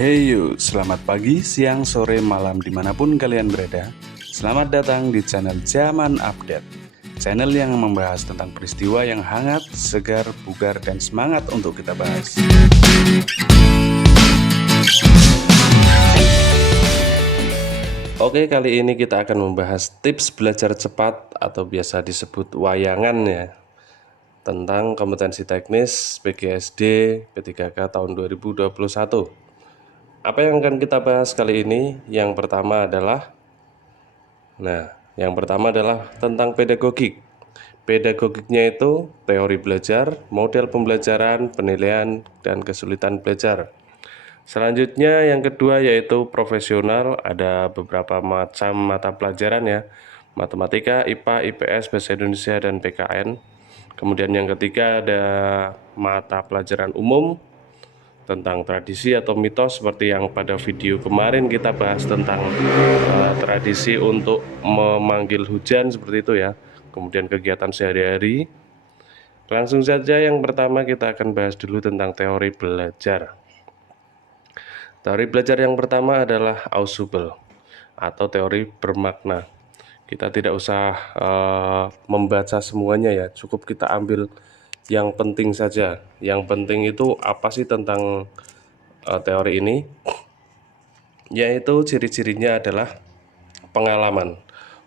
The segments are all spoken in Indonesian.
Hey you, selamat pagi, siang, sore, malam dimanapun kalian berada. Selamat datang di channel Zaman Update, channel yang membahas tentang peristiwa yang hangat, segar, bugar, dan semangat untuk kita bahas. Oke, kali ini kita akan membahas tips belajar cepat atau biasa disebut wayangan ya, tentang kompetensi teknis PGSD P3K tahun 2021. Apa yang akan kita bahas kali ini? Yang pertama adalah tentang pedagogik. Pedagogiknya itu teori belajar, model pembelajaran, penilaian, dan kesulitan belajar. Selanjutnya yang kedua yaitu profesional, ada beberapa macam mata pelajaran ya. Matematika, IPA, IPS, Bahasa Indonesia, dan PKN. Kemudian yang ketiga ada mata pelajaran umum, tentang tradisi atau mitos seperti yang pada video kemarin kita bahas tentang tradisi untuk memanggil hujan seperti itu ya. Kemudian kegiatan sehari-hari. Langsung saja yang pertama kita akan bahas dulu tentang teori belajar. Teori belajar yang pertama adalah audible atau teori bermakna. Kita tidak usah membaca semuanya ya, cukup kita ambil yang penting saja. Yang penting itu apa sih tentang teori ini? Yaitu ciri-cirinya adalah pengalaman.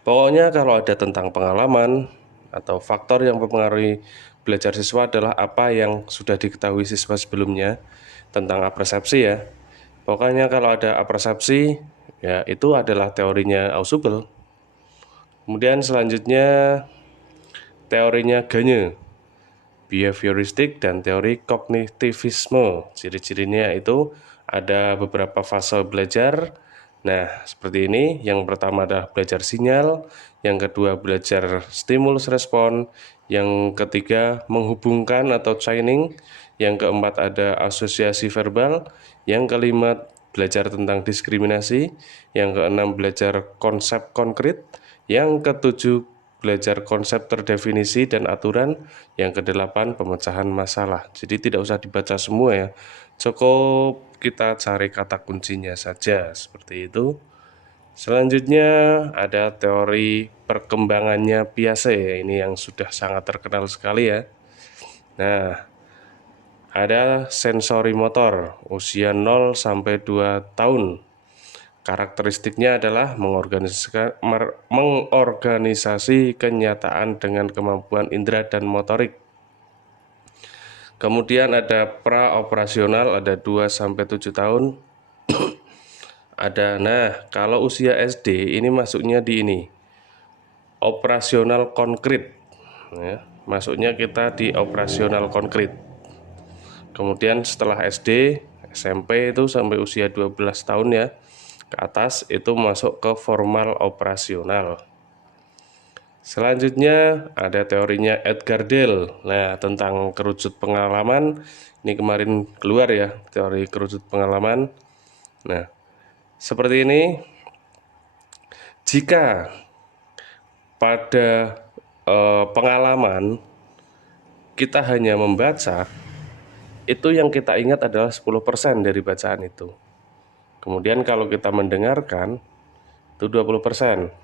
Pokoknya kalau ada tentang pengalaman atau faktor yang mempengaruhi belajar siswa adalah apa yang sudah diketahui siswa sebelumnya tentang apersepsi ya. Pokoknya kalau ada apersepsi ya itu adalah teorinya Ausubel. Kemudian selanjutnya teorinya Gagne, behavioristik, dan teori kognitivisme. Ciri-cirinya itu ada beberapa fase belajar. Nah, seperti ini. Yang pertama adalah belajar sinyal, yang kedua belajar stimulus respon, yang ketiga menghubungkan atau chaining, yang keempat ada asosiasi verbal, yang kelima belajar tentang diskriminasi, yang keenam belajar konsep konkret, yang ketujuh belajar konsep terdefinisi dan aturan, yang kedelapan pemecahan masalah. Jadi tidak usah dibaca semua ya, cukup kita cari kata kuncinya saja seperti itu. Selanjutnya ada teori perkembangannya Piaget, ini yang sudah sangat terkenal sekali ya. Nah, ada sensori motor usia 0 sampai 2 tahun. Karakteristiknya adalah mengorganisasi kenyataan dengan kemampuan indera dan motorik. Kemudian ada praoperasional, ada 2 sampai 7 tahun. Kalau usia SD ini masuknya di ini. Operasional konkret. Ya, masuknya kita di operasional konkret. Kemudian setelah SD, SMP itu sampai usia 12 tahun ya ke atas itu masuk ke formal operasional. Selanjutnya ada teorinya Edgar Dale. Nah, tentang kerucut pengalaman. Ini kemarin keluar ya, teori kerucut pengalaman. Nah, seperti ini. Jika pada pengalaman kita hanya membaca, itu yang kita ingat adalah 10% dari bacaan itu. Kemudian kalau kita mendengarkan itu 20%.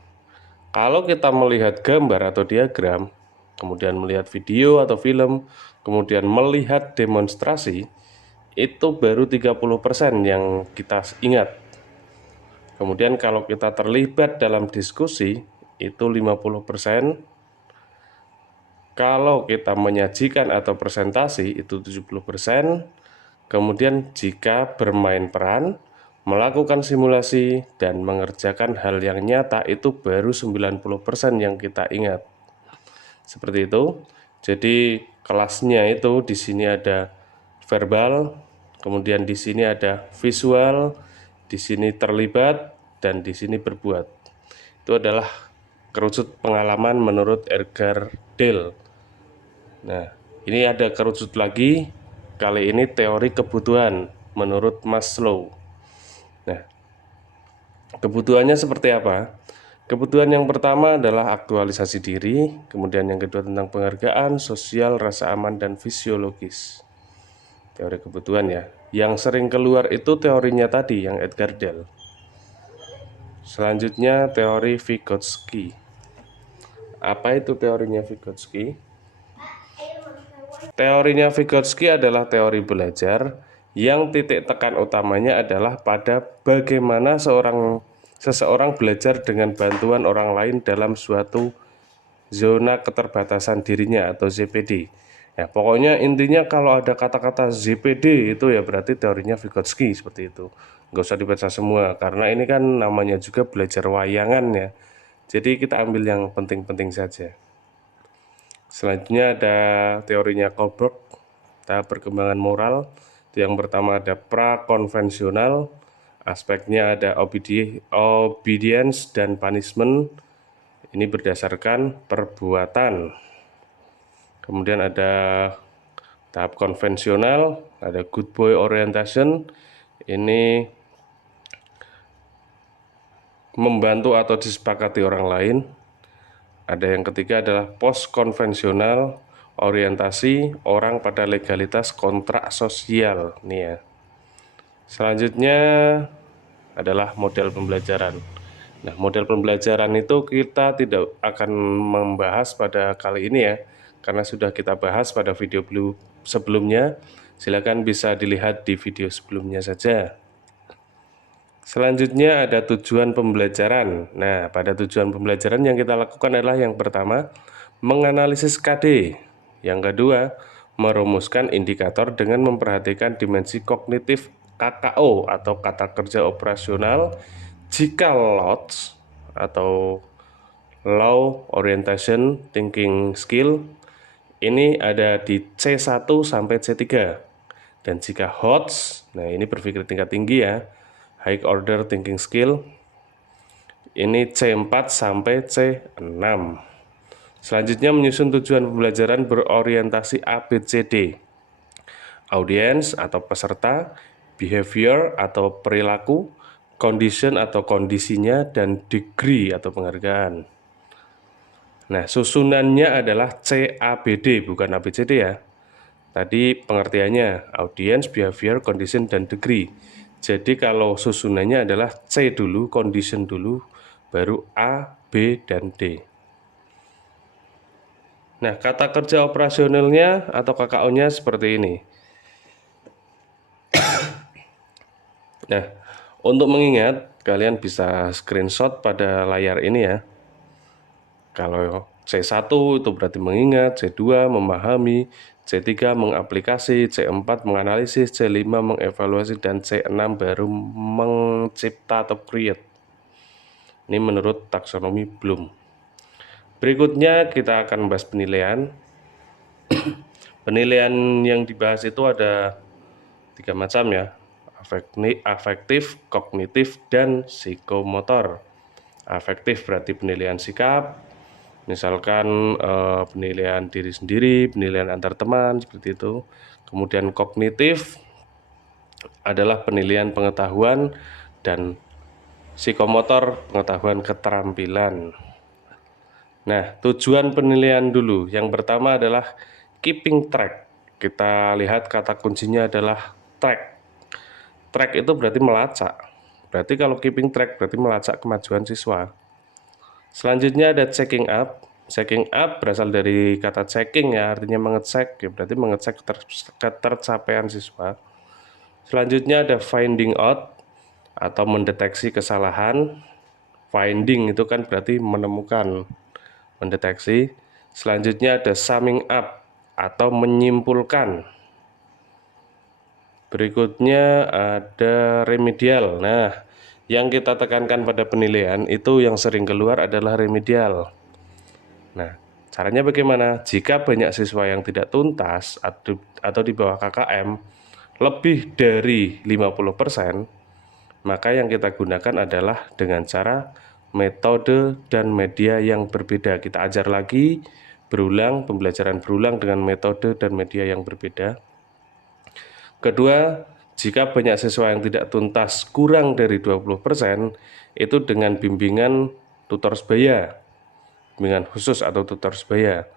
Kalau kita melihat gambar atau diagram, kemudian melihat video atau film, kemudian melihat demonstrasi, itu baru 30% yang kita ingat. Kemudian kalau kita terlibat dalam diskusi, itu 50%. Kalau kita menyajikan atau presentasi, itu 70%. Kemudian jika bermain peran, melakukan simulasi, dan mengerjakan hal yang nyata, itu baru 90% yang kita ingat. Seperti itu. Jadi kelasnya itu di sini ada verbal, kemudian di sini ada visual, di sini terlibat, dan di sini berbuat. Itu adalah kerucut pengalaman menurut Edgar Dale. Nah, ini ada kerucut lagi. Kali ini teori kebutuhan menurut Maslow. Nah, kebutuhannya seperti apa? Kebutuhan yang pertama adalah aktualisasi diri, kemudian yang kedua tentang penghargaan, sosial, rasa aman, dan fisiologis. Teori kebutuhan ya. Yang sering keluar itu teorinya tadi, yang Edgar Dell. Selanjutnya teori Vygotsky. Apa itu teorinya Vygotsky? Teorinya Vygotsky adalah teori belajar yang titik tekan utamanya adalah pada bagaimana seseorang belajar dengan bantuan orang lain dalam suatu zona keterbatasan dirinya atau ZPD. Ya, pokoknya intinya kalau ada kata-kata ZPD itu ya berarti teorinya Vygotsky seperti itu. Nggak usah dibaca semua karena ini kan namanya juga belajar wayangan ya. Jadi kita ambil yang penting-penting saja. Selanjutnya ada teorinya Kohlberg, tahap perkembangan moral. Yang pertama ada prakonvensional, aspeknya ada obedience dan punishment. Ini berdasarkan perbuatan. Kemudian ada tahap konvensional, ada good boy orientation. Ini membantu atau disepakati orang lain. Ada yang ketiga adalah post konvensional, orientasi orang pada legalitas kontrak sosial nih ya. Selanjutnya adalah model pembelajaran. Nah, model pembelajaran itu kita tidak akan membahas pada kali ini ya, karena sudah kita bahas pada video sebelumnya. Silakan bisa dilihat di video sebelumnya saja. Selanjutnya ada tujuan pembelajaran. Nah, pada tujuan pembelajaran yang kita lakukan adalah yang pertama, menganalisis KD. Yang kedua, merumuskan indikator dengan memperhatikan dimensi kognitif KKO atau kata kerja operasional. Jika LOTS atau Low Orientation Thinking Skill ini ada di C1 sampai C3. Dan jika HOTS, nah ini berpikir tingkat tinggi ya, High Order Thinking Skill, ini C4 sampai C6. Selanjutnya menyusun tujuan pembelajaran berorientasi ABCD. Audience atau peserta, behavior atau perilaku, condition atau kondisinya, dan degree atau penghargaan. Nah, susunannya adalah CABD, bukan ABCD ya. Tadi pengertiannya, audience, behavior, condition, dan degree. Jadi kalau susunannya adalah C dulu, condition dulu, baru A, B, dan D. Nah, kata kerja operasionalnya atau KKO-nya seperti ini. Nah, untuk mengingat, kalian bisa screenshot pada layar ini ya. Kalau C1 itu berarti mengingat, C2 memahami, C3 mengaplikasi, C4 menganalisis, C5 mengevaluasi, dan C6 baru mencipta atau create. Ini menurut taksonomi Bloom. Berikutnya kita akan membahas penilaian. Penilaian yang dibahas itu ada 3 macam ya, afektif, kognitif, dan psikomotor. Afektif berarti penilaian sikap, misalkan penilaian diri sendiri, penilaian antar teman, seperti itu. Kemudian kognitif adalah penilaian pengetahuan, dan psikomotor pengetahuan keterampilan. Nah, tujuan penilaian dulu. Yang pertama adalah keeping track. Kita lihat kata kuncinya adalah track. Track itu berarti melacak. Berarti kalau keeping track berarti melacak kemajuan siswa. Selanjutnya ada checking up. Checking up berasal dari kata checking ya, artinya mengecek, ya berarti mengecek ketercapaian siswa. Selanjutnya ada finding out atau mendeteksi kesalahan. Finding itu kan berarti menemukan, mendeteksi. Selanjutnya ada summing up atau menyimpulkan. Berikutnya ada remedial. Nah, yang kita tekankan pada penilaian itu yang sering keluar adalah remedial. Nah, caranya bagaimana? Jika banyak siswa yang tidak tuntas atau di bawah KKM lebih dari 50%, maka yang kita gunakan adalah dengan cara metode dan media yang berbeda. Kita ajar lagi berulang, pembelajaran berulang dengan metode dan media yang berbeda. Kedua, jika banyak siswa yang tidak tuntas kurang dari 20%, itu dengan bimbingan tutor sebaya, bimbingan khusus atau tutor sebaya.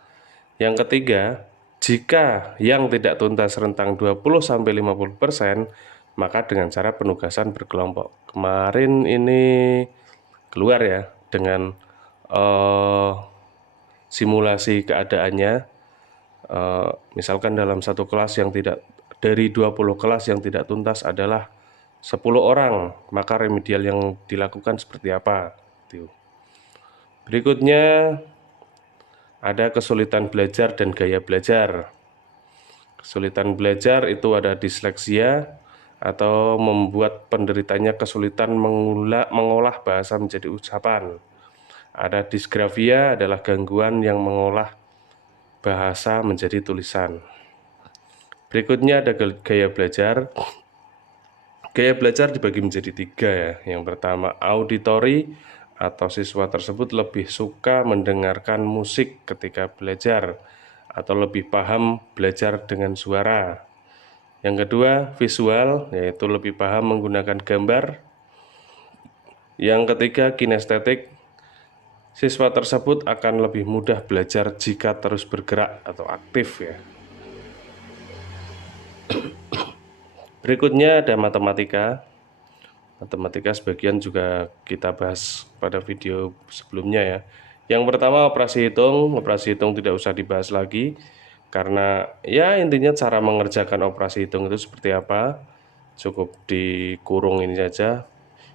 Yang ketiga, Jika yang tidak tuntas rentang 20-50%, maka dengan cara penugasan berkelompok. Kemarin ini keluar ya dengan simulasi keadaannya. Misalkan dalam satu kelas yang tidak, dari 20 kelas yang tidak tuntas adalah 10 orang, maka remedial yang dilakukan seperti apa? Berikutnya ada kesulitan belajar dan gaya belajar. Kesulitan belajar itu ada disleksia atau membuat penderitanya kesulitan mengolah bahasa menjadi ucapan. Ada disgrafia, adalah gangguan yang mengolah bahasa menjadi tulisan. Berikutnya ada gaya belajar. Gaya belajar dibagi menjadi 3 ya. Yang pertama auditory, atau siswa tersebut lebih suka mendengarkan musik ketika belajar atau lebih paham belajar dengan suara. Yang kedua visual, yaitu lebih paham menggunakan gambar. Yang ketiga kinestetik, siswa tersebut akan lebih mudah belajar jika terus bergerak atau aktif ya. Berikutnya ada matematika. Matematika sebagian juga kita bahas pada video sebelumnya ya. Yang pertama operasi hitung tidak usah dibahas lagi, karena ya intinya cara mengerjakan operasi hitung itu seperti apa, cukup dikurung ini saja.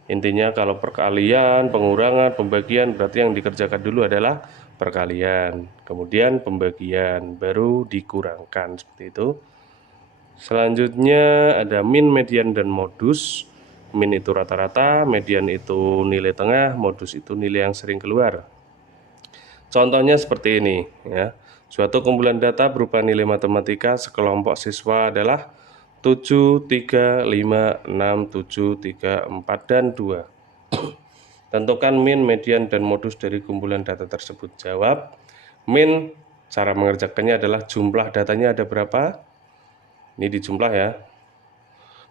Intinya kalau perkalian, pengurangan, pembagian, berarti yang dikerjakan dulu adalah perkalian, kemudian pembagian, baru dikurangkan, seperti itu. Selanjutnya ada min, median, dan modus. Min itu rata-rata, median itu nilai tengah, modus itu nilai yang sering keluar. Contohnya seperti ini ya. Suatu kumpulan data berupa nilai matematika sekelompok siswa adalah 7, 3, 5, 6, 7, 3, 4, dan 2. Tentukan min, median, dan modus dari kumpulan data tersebut. Jawab. Min, cara mengerjakannya adalah jumlah datanya ada berapa. Ini dijumlah ya.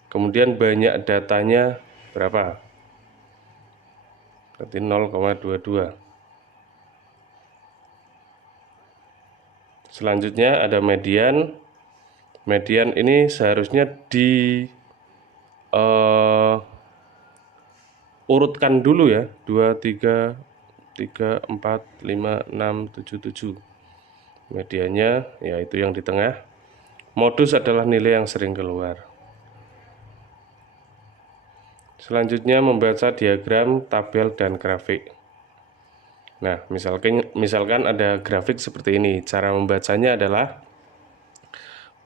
Kemudian banyak datanya berapa? Berarti 0,22. Selanjutnya ada median. Median ini seharusnya urutkan dulu ya. 2, 3, 3, 4, 5, 6, 7, 7. Mediannya yaitu yang di tengah. Modus adalah nilai yang sering keluar. Selanjutnya membaca diagram, tabel, dan grafik. Nah, misalkan ada grafik seperti ini. Cara membacanya adalah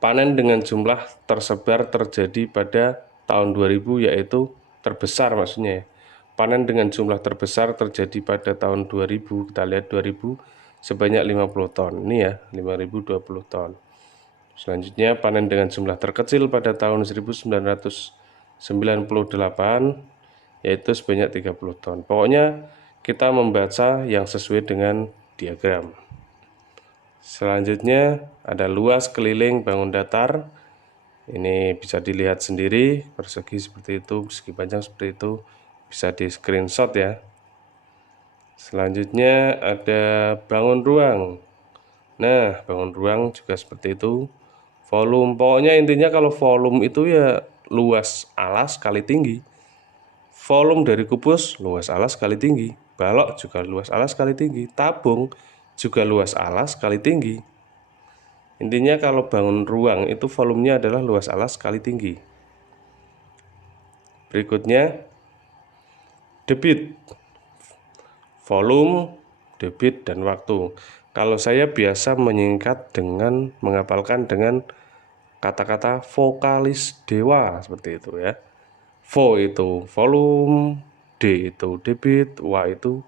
panen dengan jumlah tersebar terjadi pada tahun 2000, yaitu terbesar maksudnya. Panen dengan jumlah terbesar terjadi pada tahun 2000. Kita lihat 2000 sebanyak 50 ton. Ini ya, 5020 ton. Selanjutnya panen dengan jumlah terkecil pada tahun 1998, yaitu sebanyak 30 ton. Pokoknya kita membaca yang sesuai dengan diagram. Selanjutnya ada luas keliling bangun datar. Ini bisa dilihat sendiri, persegi seperti itu, persegi panjang seperti itu, bisa di screenshot ya. Selanjutnya ada bangun ruang. Nah, bangun ruang juga seperti itu. Volume, pokoknya intinya kalau volume itu ya luas alas kali tinggi. Volume dari kubus luas alas kali tinggi. Balok juga luas alas kali tinggi. Tabung juga luas alas kali tinggi. Intinya kalau bangun ruang itu volumenya adalah luas alas kali tinggi. Berikutnya debit. Volume, debit, dan waktu. Kalau saya biasa menyingkat dengan menghafalkan dengan kata-kata vokalis dewa seperti itu ya. Vo itu volume, D itu debit, W itu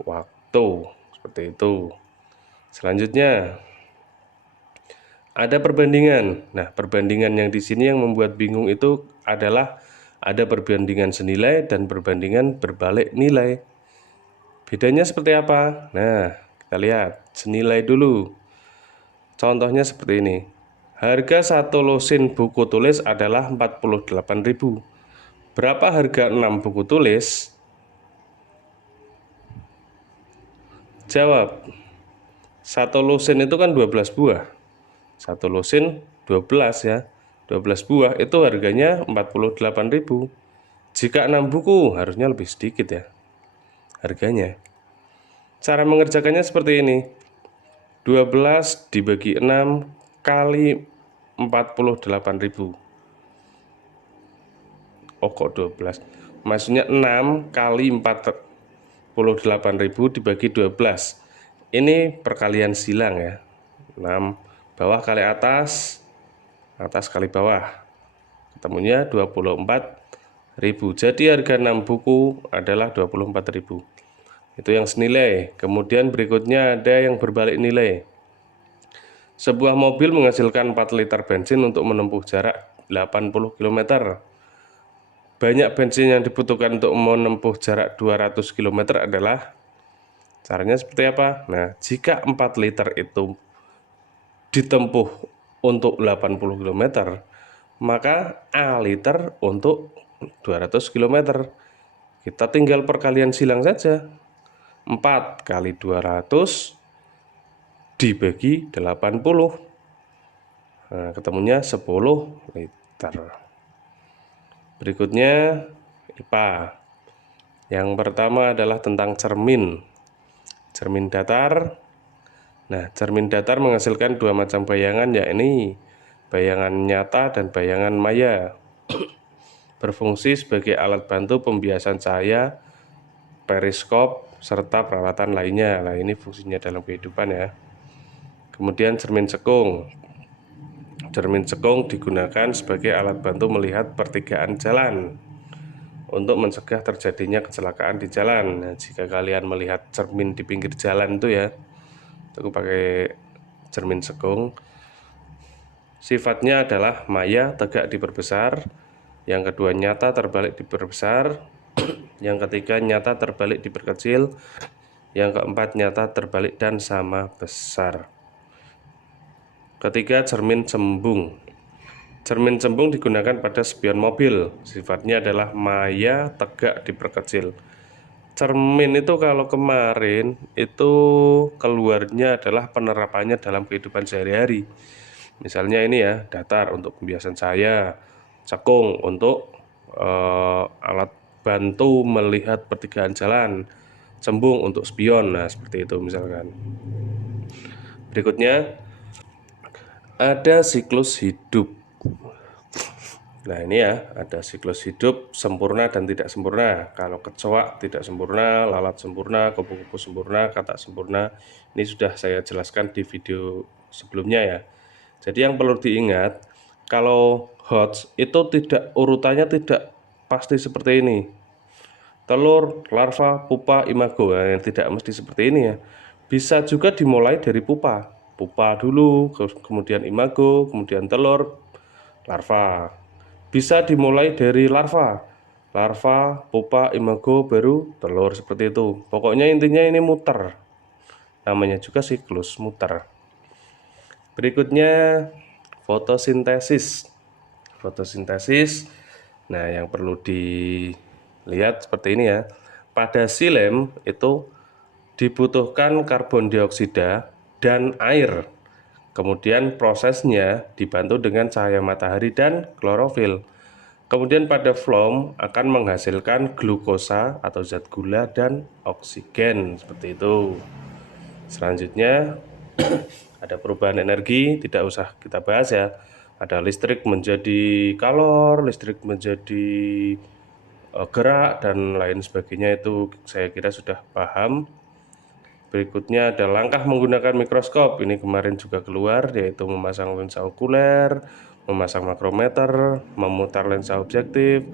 waktu, seperti itu. Selanjutnya ada perbandingan. Nah, perbandingan yang di sini yang membuat bingung itu adalah ada perbandingan senilai dan perbandingan berbalik nilai. Bedanya seperti apa? Nah, kita lihat senilai dulu. Contohnya seperti ini. Harga satu lusin buku tulis adalah 48.000. Berapa harga 6 buku tulis? Jawab. Satu lusin itu kan 12 buah. Satu lusin 12 ya. 12 buah itu harganya 48.000. Jika 6 buku harusnya lebih sedikit ya harganya. Cara mengerjakannya seperti ini. 12 dibagi 6 kali 48.000. Oh kok 12? Maksudnya 6 kali 48.000 dibagi 12. Ini perkalian silang ya. 6 bawah kali atas, atas kali bawah. Ketemunya 24.000. Jadi harga 6 buku adalah 24.000. Itu yang senilai. Kemudian berikutnya ada yang berbalik nilai. Sebuah mobil menghasilkan 4 liter bensin untuk menempuh jarak 80 km. Banyak bensin yang dibutuhkan untuk menempuh jarak 200 km adalah, caranya seperti apa? Nah, jika 4 liter itu ditempuh untuk 80 km, maka A liter untuk 200 km. Kita tinggal perkalian silang saja. 4 kali 200 dibagi 80. Nah, ketemunya 10 liter. Berikutnya IPA. Yang pertama adalah tentang cermin. Cermin datar. Nah, cermin datar menghasilkan dua macam bayangan, yakni bayangan nyata dan bayangan maya. Berfungsi sebagai alat bantu pembiasan cahaya, periskop, serta peralatan lainnya. Nah, ini fungsinya dalam kehidupan ya. Kemudian cermin cekung. Cermin cekung digunakan sebagai alat bantu melihat pertigaan jalan untuk mencegah terjadinya kecelakaan di jalan. Nah, jika kalian melihat cermin di pinggir jalan itu ya, itu pakai cermin cekung. Sifatnya adalah maya, tegak diperbesar. Yang kedua nyata, terbalik diperbesar. Yang ketiga nyata, terbalik diperkecil. Yang keempat nyata, terbalik dan sama besar. Ketiga, cermin cembung. Cermin cembung digunakan pada spion mobil. Sifatnya adalah maya, tegak diperkecil. Cermin itu kalau kemarin itu keluarnya adalah penerapannya dalam kehidupan sehari-hari. Misalnya ini ya, datar untuk pembiasan cahaya, cekung untuk alat bantu melihat pertigaan jalan, cembung untuk spion. Nah, seperti itu misalkan. Berikutnya ada siklus hidup. Nah, ini ya, ada siklus hidup sempurna dan tidak sempurna. Kalau kecoa tidak sempurna, lalat sempurna, kupu-kupu sempurna, katak sempurna. Ini sudah saya jelaskan di video sebelumnya ya. Jadi yang perlu diingat, kalau HOTS itu tidak, urutannya tidak pasti seperti ini. Telur, larva, pupa, imago. Nah, yang tidak mesti seperti ini ya. Bisa juga dimulai dari pupa. Pupa dulu, kemudian imago, kemudian telur, larva. Bisa dimulai dari larva. Larva, pupa, imago, baru telur, seperti itu. Pokoknya intinya ini muter. Namanya juga siklus muter. Berikutnya fotosintesis. Fotosintesis. Nah, yang perlu dilihat seperti ini ya. Pada xilem itu dibutuhkan karbon dioksida dan air. Kemudian prosesnya dibantu dengan cahaya matahari dan klorofil. Kemudian pada phloem akan menghasilkan glukosa atau zat gula dan oksigen, seperti itu. Selanjutnya ada perubahan energi, tidak usah kita bahas ya. Ada listrik menjadi kalor, listrik menjadi gerak dan lain sebagainya, itu saya kira sudah paham. Berikutnya ada langkah menggunakan mikroskop. Ini kemarin juga keluar, yaitu memasang lensa okuler, memasang makrometer, memutar lensa objektif,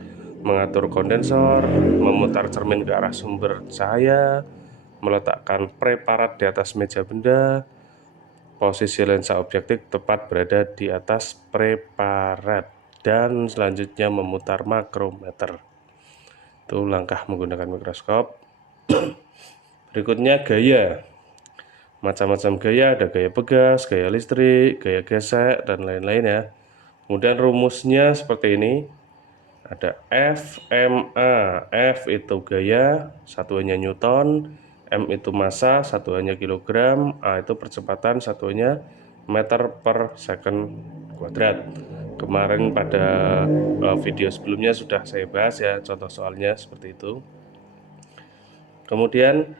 mengatur kondensor, memutar cermin ke arah sumber cahaya, meletakkan preparat di atas meja benda. Posisi lensa objektif tepat berada di atas preparat, dan selanjutnya memutar makrometer. Itu langkah menggunakan mikroskop. Berikutnya gaya. Macam-macam gaya, ada gaya pegas, gaya listrik, gaya gesek, dan lain-lain ya. Kemudian rumusnya seperti ini. Ada F, M, A. F itu gaya, satuannya Newton. M itu massa, satuannya kilogram. A itu percepatan, satuannya meter per second kuadrat. Kemarin pada video sebelumnya sudah saya bahas ya contoh soalnya seperti itu. Kemudian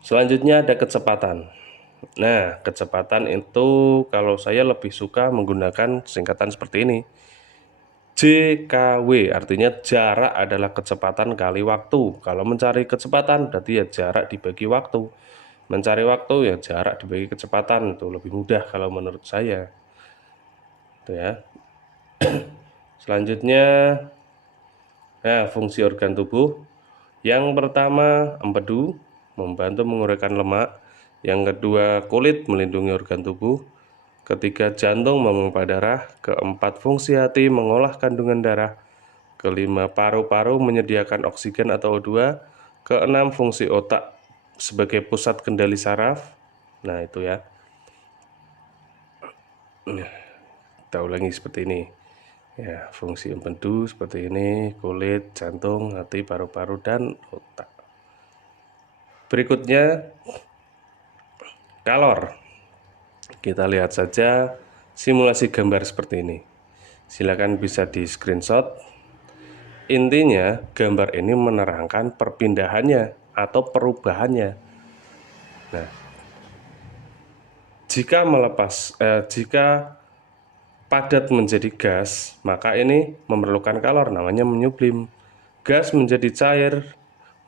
selanjutnya ada kecepatan. Nah, kecepatan itu kalau saya lebih suka menggunakan singkatan seperti ini. JKW artinya jarak adalah kecepatan kali waktu. Kalau mencari kecepatan berarti ya jarak dibagi waktu. Mencari waktu ya jarak dibagi kecepatan, itu lebih mudah kalau menurut saya. Itu ya. Selanjutnya, nah, fungsi organ tubuh. Yang pertama, empedu, membantu menguraikan lemak. Yang kedua, kulit, melindungi organ tubuh. Ketiga, jantung, memompa darah. Keempat, fungsi hati, mengolah kandungan darah. Kelima, paru-paru, menyediakan oksigen atau O2. Keenam, fungsi otak sebagai pusat kendali saraf. Nah, itu ya. Kita ulangi seperti ini. Ya, fungsi empedu seperti ini, kulit, jantung, hati, paru-paru, dan otak. Berikutnya, kalor. Kita lihat saja simulasi gambar seperti ini. Silakan bisa di screenshot. Intinya, gambar ini menerangkan perpindahannya atau perubahannya. Nah, jika padat menjadi gas, maka ini memerlukan kalor, namanya menyublim. Gas menjadi cair,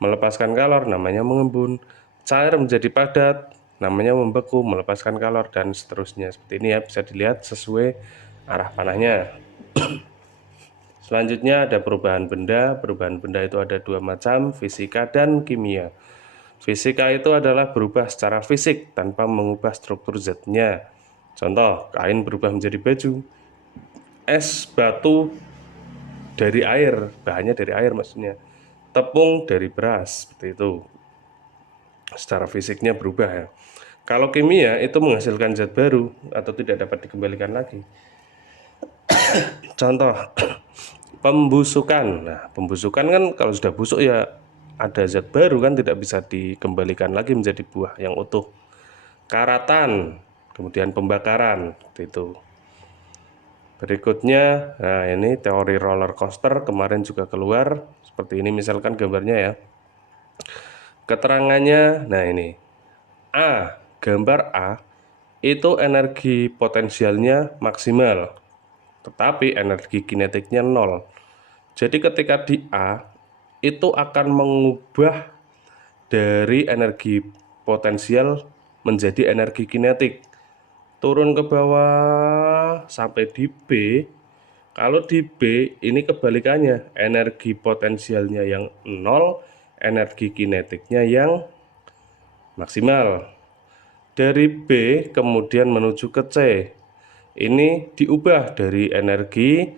melepaskan kalor, namanya mengembun. Cair menjadi padat, namanya membeku, melepaskan kalor, dan seterusnya. Seperti ini ya, bisa dilihat sesuai arah panahnya. Selanjutnya ada perubahan benda. Perubahan benda itu ada dua macam, fisika dan kimia. Fisika itu adalah berubah secara fisik tanpa mengubah struktur zatnya. Contoh, kain berubah menjadi baju. Es batu dari air, bahannya dari air maksudnya. Tepung dari beras, seperti itu. Secara fisiknya berubah ya. Kalau kimia itu menghasilkan zat baru atau tidak dapat dikembalikan lagi. Contoh, pembusukan. Nah, pembusukan kan kalau sudah busuk ya ada zat baru kan, tidak bisa dikembalikan lagi menjadi buah yang utuh. Karatan, kemudian pembakaran, seperti itu. Berikutnya, nah ini teori roller coaster kemarin juga keluar seperti ini, misalkan gambarnya ya. Keterangannya, nah ini A, gambar A itu energi potensialnya maksimal, tetapi energi kinetiknya 0. Jadi ketika di A itu akan mengubah dari energi potensial menjadi energi kinetik, turun ke bawah sampai di B. Kalau di B ini kebalikannya, energi potensialnya yang 0, energi kinetiknya yang maksimal. Dari B kemudian menuju ke C, ini diubah dari energi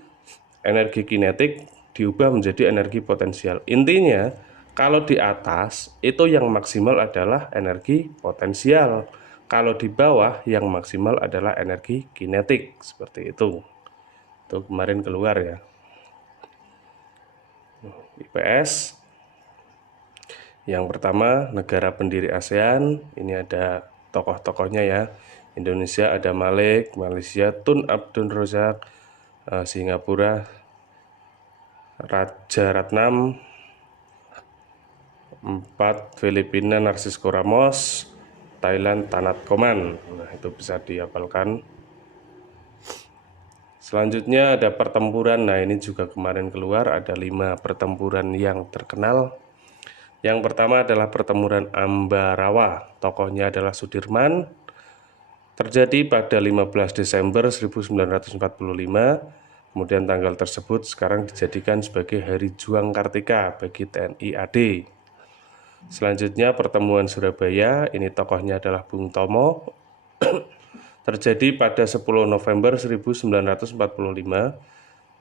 kinetik diubah menjadi energi potensial. Intinya kalau di atas itu yang maksimal adalah energi potensial, kalau di bawah yang maksimal adalah energi kinetik, seperti itu. Itu kemarin keluar ya. IPS. Yang pertama, negara pendiri ASEAN. Ini ada tokoh-tokohnya ya. Indonesia ada Malik, Malaysia Tun Abdul Razak, Singapura Raja Ratnam, 4 Filipina Narcisco Ramos, Thailand Tanat Koman. Nah, itu bisa dihafalkan. Selanjutnya ada pertempuran. Nah, ini juga kemarin keluar, ada 5 pertempuran yang terkenal. Yang pertama adalah pertempuran Ambarawa, tokohnya adalah Sudirman. Terjadi pada 15 Desember 1945. Kemudian tanggal tersebut sekarang dijadikan sebagai Hari Juang Kartika bagi TNI AD. Selanjutnya pertemuan Surabaya, ini tokohnya adalah Bung Tomo. Terjadi pada 10 November 1945.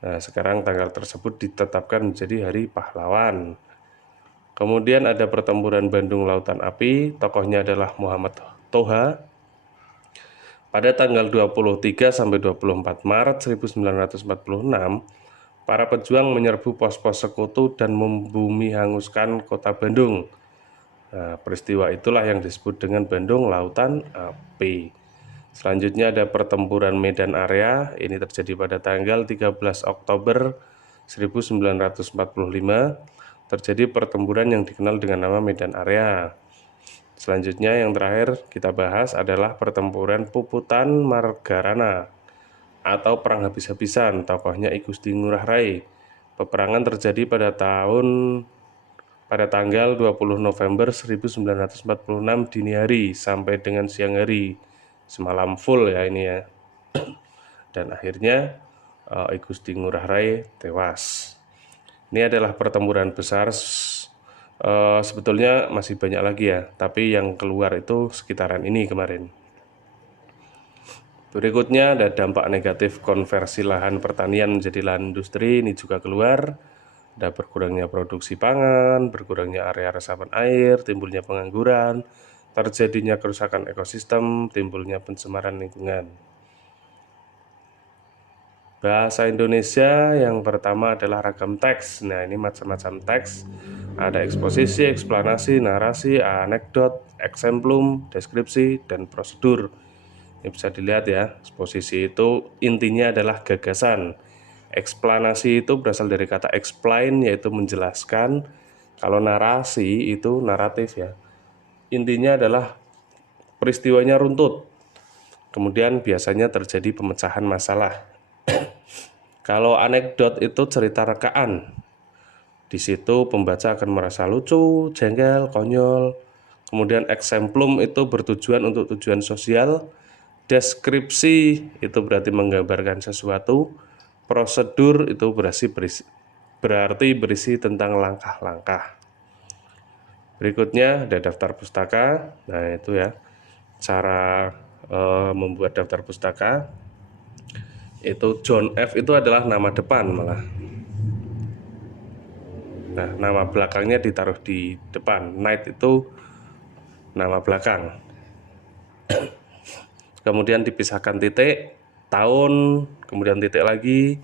Nah, sekarang tanggal tersebut ditetapkan menjadi Hari Pahlawan. Kemudian ada pertempuran Bandung Lautan Api, tokohnya adalah Muhammad Toha. Pada tanggal 23 sampai 24 Maret 1946, para pejuang menyerbu pos-pos sekutu dan membumi hanguskan kota Bandung. Nah, peristiwa itulah yang disebut dengan Bandung Lautan Api. Selanjutnya ada pertempuran Medan Area. Ini terjadi pada tanggal 13 Oktober 1945. Terjadi pertempuran yang dikenal dengan nama Medan Area. Selanjutnya yang terakhir kita bahas adalah pertempuran Puputan Margarana atau perang habis-habisan. Tokohnya I Gusti Ngurah Rai. Peperangan terjadi pada tanggal 20 November 1946 dini hari sampai dengan siang hari, semalam full ya ini ya. Dan akhirnya I Gusti Ngurah Rai tewas. Ini adalah pertempuran besar. Sebetulnya masih banyak lagi ya, tapi yang keluar itu sekitaran ini kemarin. Berikutnya ada dampak negatif konversi lahan pertanian menjadi lahan industri, ini juga keluar. Ada berkurangnya produksi pangan, berkurangnya area resapan air, timbulnya pengangguran, terjadinya kerusakan ekosistem, timbulnya pencemaran lingkungan. Bahasa Indonesia yang pertama adalah ragam teks. Nah, ini macam-macam teks. Ada eksposisi, eksplanasi, narasi, anekdot, eksemplum, deskripsi, dan prosedur. Ini bisa dilihat ya, eksposisi itu intinya adalah gagasan. Eksplanasi itu berasal dari kata explain, yaitu menjelaskan. Kalau narasi itu naratif ya. Intinya adalah peristiwanya runtut. Kemudian biasanya terjadi pemecahan masalah. Kalau anekdot itu cerita rekaan. Di situ pembaca akan merasa lucu, jengkel, konyol. Kemudian eksemplum itu bertujuan untuk tujuan sosial. Deskripsi itu berarti menggambarkan sesuatu. Prosedur itu berarti berisi tentang langkah-langkah. Berikutnya ada daftar pustaka. Nah, itu ya cara membuat daftar pustaka. Itu John F itu adalah nama depan malah. Nah, nama belakangnya ditaruh di depan. Knight itu nama belakang. Kemudian dipisahkan titik, tahun, kemudian titik lagi.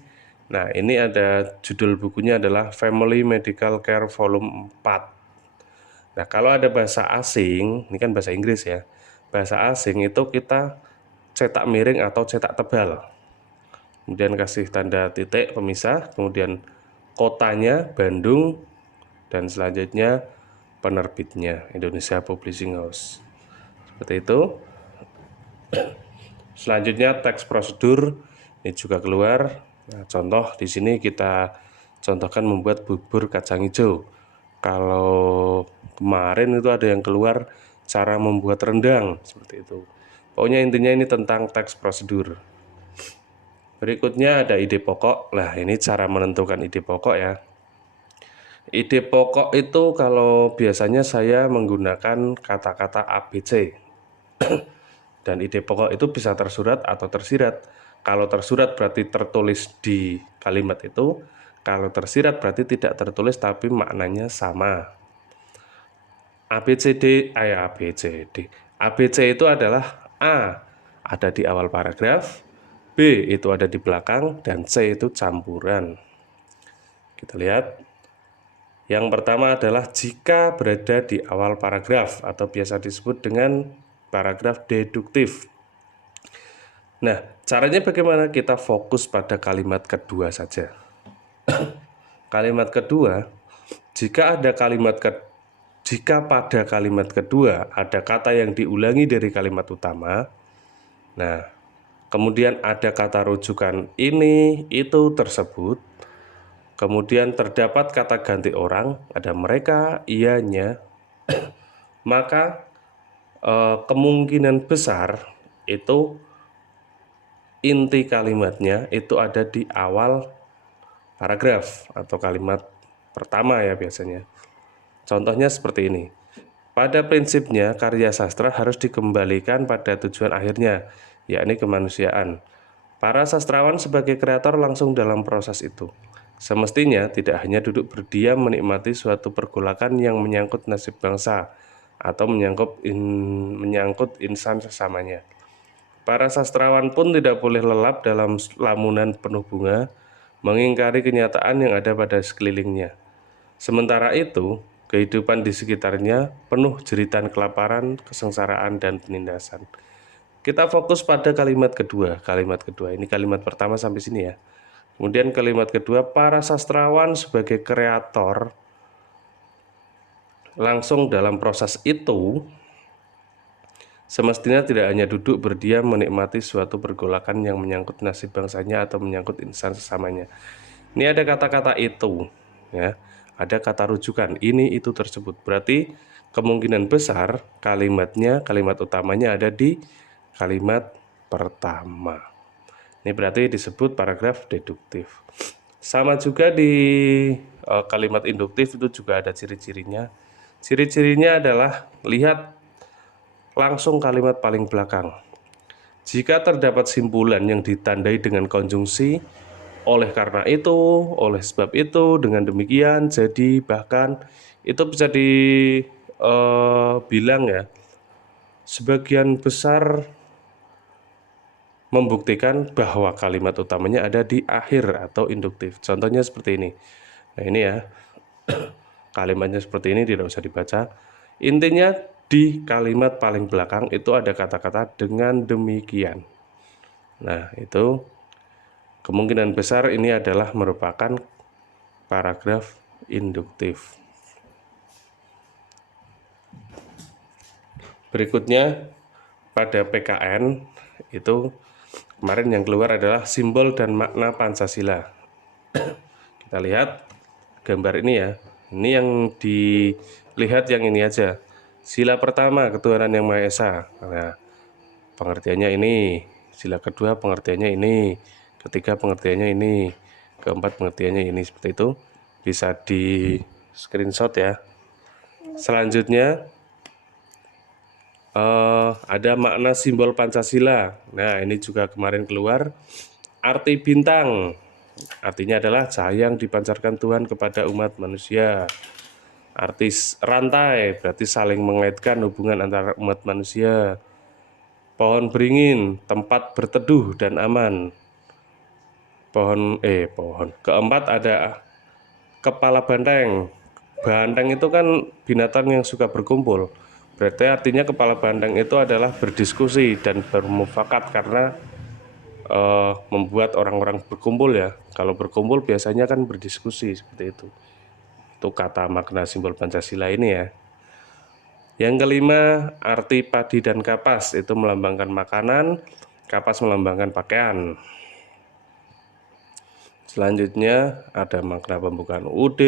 Nah, ini ada judul bukunya adalah Family Medical Care Volume 4. Nah, kalau ada bahasa asing, ini kan bahasa Inggris ya. Bahasa asing itu kita cetak miring atau cetak tebal. Kemudian kasih tanda titik pemisah, kemudian kotanya Bandung, dan selanjutnya penerbitnya Indonesia Publishing House. Seperti itu. Selanjutnya teks prosedur ini juga keluar. Nah, contoh di sini kita contohkan membuat bubur kacang hijau. Kalau kemarin itu ada yang keluar cara membuat rendang seperti itu. Pokoknya intinya ini tentang teks prosedur. Berikutnya ada ide pokok. Nah, ini cara menentukan ide pokok ya. Ide pokok itu kalau biasanya saya menggunakan kata-kata ABC. Dan ide pokok itu bisa tersurat atau tersirat. Kalau tersurat berarti tertulis di kalimat itu. Kalau tersirat berarti tidak tertulis tapi maknanya sama. ABCD, ABCD. ABC itu adalah A ada di awal paragraf, B itu ada di belakang, dan C itu campuran. Kita lihat. Yang pertama adalah jika berada di awal paragraf atau biasa disebut dengan paragraf deduktif. Nah, caranya bagaimana? Kita fokus pada kalimat kedua saja. Kalimat kedua, jika pada kalimat kedua ada kata yang diulangi dari kalimat utama, nah, kemudian ada kata rujukan ini, itu, tersebut, kemudian terdapat kata ganti orang, ada mereka, ianya, maka kemungkinan besar itu inti kalimatnya itu ada di awal paragraf atau kalimat pertama ya biasanya. Contohnya seperti ini. Pada prinsipnya karya sastra harus dikembalikan pada tujuan akhirnya, yakni kemanusiaan. Para sastrawan sebagai kreator langsung dalam proses itu. Semestinya tidak hanya duduk berdiam menikmati suatu pergolakan yang menyangkut nasib bangsa atau menyangkut insan sesamanya. Para sastrawan pun tidak boleh lelap dalam lamunan penuh bunga, mengingkari kenyataan yang ada pada sekelilingnya. Sementara itu, kehidupan di sekitarnya penuh jeritan kelaparan, kesengsaraan, dan penindasan. Kita fokus pada kalimat kedua. Kalimat kedua ini kalimat pertama sampai sini ya. Kemudian kalimat kedua, para sastrawan sebagai kreator langsung dalam proses itu semestinya tidak hanya duduk berdiam menikmati suatu pergolakan yang menyangkut nasib bangsanya atau menyangkut insan sesamanya. Ini ada kata-kata itu, ya, ada kata rujukan ini itu tersebut. Berarti kemungkinan besar kalimatnya, kalimat utamanya ada di kalimat pertama. Ini berarti disebut paragraf deduktif. Sama juga di kalimat induktif itu juga ada ciri-cirinya. Ciri-cirinya adalah lihat langsung kalimat paling belakang. Jika terdapat simpulan yang ditandai dengan konjungsi, oleh karena itu, oleh sebab itu, dengan demikian, jadi, bahkan, itu bisa dibilang ya, sebagian besar membuktikan bahwa kalimat utamanya ada di akhir atau induktif. Contohnya seperti ini. Nah ini ya, kalimatnya seperti ini, tidak usah dibaca. Intinya di kalimat paling belakang itu ada kata-kata dengan demikian. Nah itu kemungkinan besar ini adalah merupakan paragraf induktif. Berikutnya pada PKN itu kemarin yang keluar adalah simbol dan makna Pancasila. Kita lihat gambar ini ya. Ini yang dilihat yang ini aja. Sila pertama ketuhanan yang Maha Esa. Nah, pengertiannya ini. Sila kedua pengertiannya ini. Ketiga pengertiannya ini. Keempat pengertiannya ini. Seperti itu. Bisa di screenshot ya. Selanjutnya ada makna simbol Pancasila. Nah ini juga kemarin keluar. Arti bintang artinya adalah cahaya yang dipancarkan Tuhan kepada umat manusia. Arti rantai berarti saling mengaitkan hubungan antara umat manusia. Pohon beringin tempat berteduh dan aman. Pohon. Keempat ada kepala banteng. Banteng itu kan binatang yang suka berkumpul. Berarti artinya kepala banteng itu adalah berdiskusi dan bermufakat karena membuat orang-orang berkumpul ya. Kalau berkumpul biasanya kan berdiskusi seperti itu. Itu kata makna simbol Pancasila ini ya. Yang kelima, arti padi dan kapas itu melambangkan makanan, kapas melambangkan pakaian. Selanjutnya ada makna pembukaan UUD,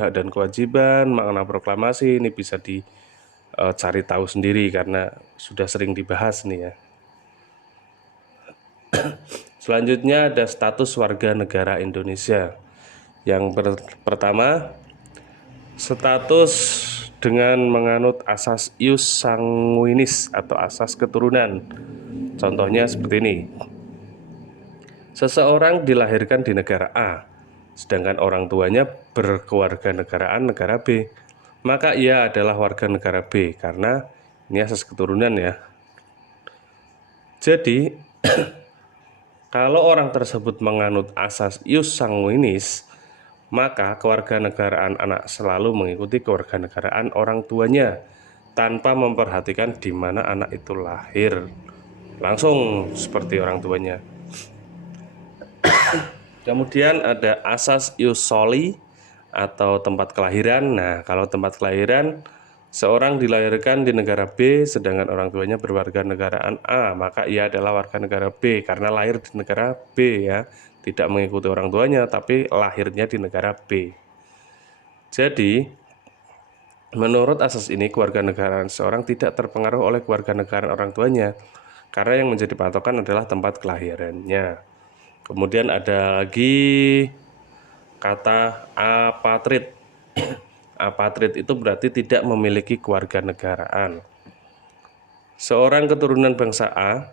hak dan kewajiban, makna proklamasi. Ini bisa dicari tahu sendiri karena sudah sering dibahas nih ya. Selanjutnya ada status warga negara Indonesia. Yang pertama, status dengan menganut asas ius sanguinis atau asas keturunan. Contohnya seperti ini. Seseorang dilahirkan di negara A, sedangkan orang tuanya berkewarganegaraan negara B, maka ia adalah warga negara B karena ini asas keturunan ya. Jadi kalau orang tersebut menganut asas ius sanguinis, maka kewarganegaraan anak selalu mengikuti kewarganegaraan orang tuanya tanpa memperhatikan di mana anak itu lahir. Langsung seperti orang tuanya. Kemudian ada asas ius soli atau tempat kelahiran. Nah, kalau tempat kelahiran seorang dilahirkan di negara B sedangkan orang tuanya berwarga negaraan A, maka ia adalah warga negara B karena lahir di negara B ya. Tidak mengikuti orang tuanya tapi lahirnya di negara B. Jadi menurut asas ini kewarganegaraan seorang tidak terpengaruh oleh kewarganegaraan orang tuanya karena yang menjadi patokan adalah tempat kelahirannya. Kemudian ada lagi kata apatrid. Apatrid itu berarti tidak memiliki kewarganegaraan. Seorang keturunan bangsa A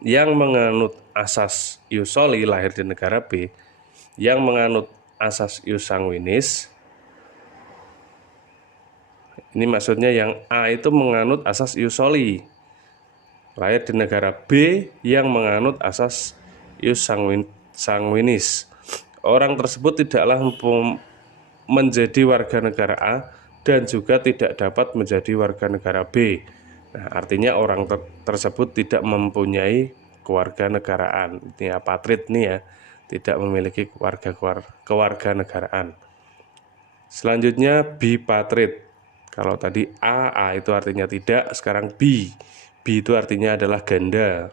yang menganut asas ius soli lahir di negara B, yang menganut asas ius sanguinis. Ini maksudnya yang A itu menganut asas ius soli lahir di negara B yang menganut asas ius sanguinis. Orang tersebut tidaklah menjadi warga negara A dan juga tidak dapat menjadi warga negara B. Nah, artinya orang tersebut tidak mempunyai kewarganegaraan. Ini apatrid nih ya, tidak memiliki kewarganegaraan. Selanjutnya bipatrid. Kalau tadi A itu artinya tidak, sekarang B itu artinya adalah ganda.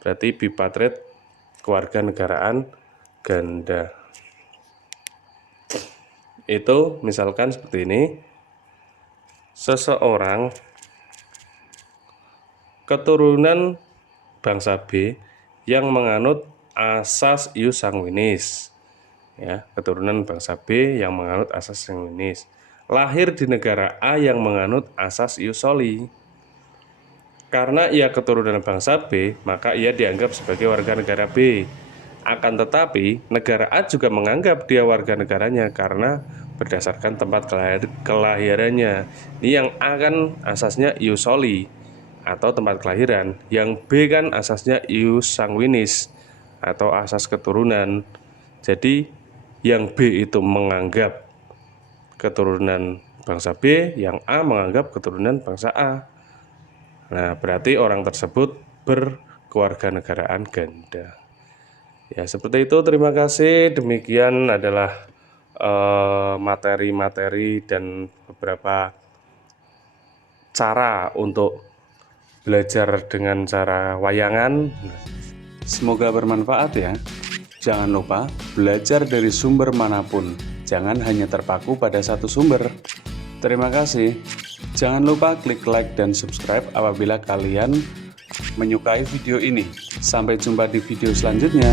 Berarti bipatrid kewarganegaraan ganda. Itu misalkan seperti ini. Seseorang keturunan bangsa B yang menganut asas ius sanguinis. Ya, keturunan bangsa B yang menganut asas sanguinis. Lahir di negara A yang menganut asas ius soli. Karena ia keturunan bangsa B, maka ia dianggap sebagai warga negara B. Akan tetapi, negara A juga menganggap dia warga negaranya karena berdasarkan tempat kelahirannya. Ini yang A kan asasnya ius soli atau tempat kelahiran, yang B kan asasnya ius sanguinis atau asas keturunan. Jadi yang B itu menganggap keturunan bangsa B, yang A menganggap keturunan bangsa A. Nah, berarti orang tersebut berkewarganegaraan ganda. Ya, seperti itu. Terima kasih. Demikian adalah materi-materi dan beberapa cara untuk belajar dengan cara wayangan. Semoga bermanfaat ya. Jangan lupa belajar dari sumber manapun. Jangan hanya terpaku pada satu sumber. Terima kasih. Jangan lupa klik like dan subscribe apabila kalian menyukai video ini. Sampai jumpa di video selanjutnya.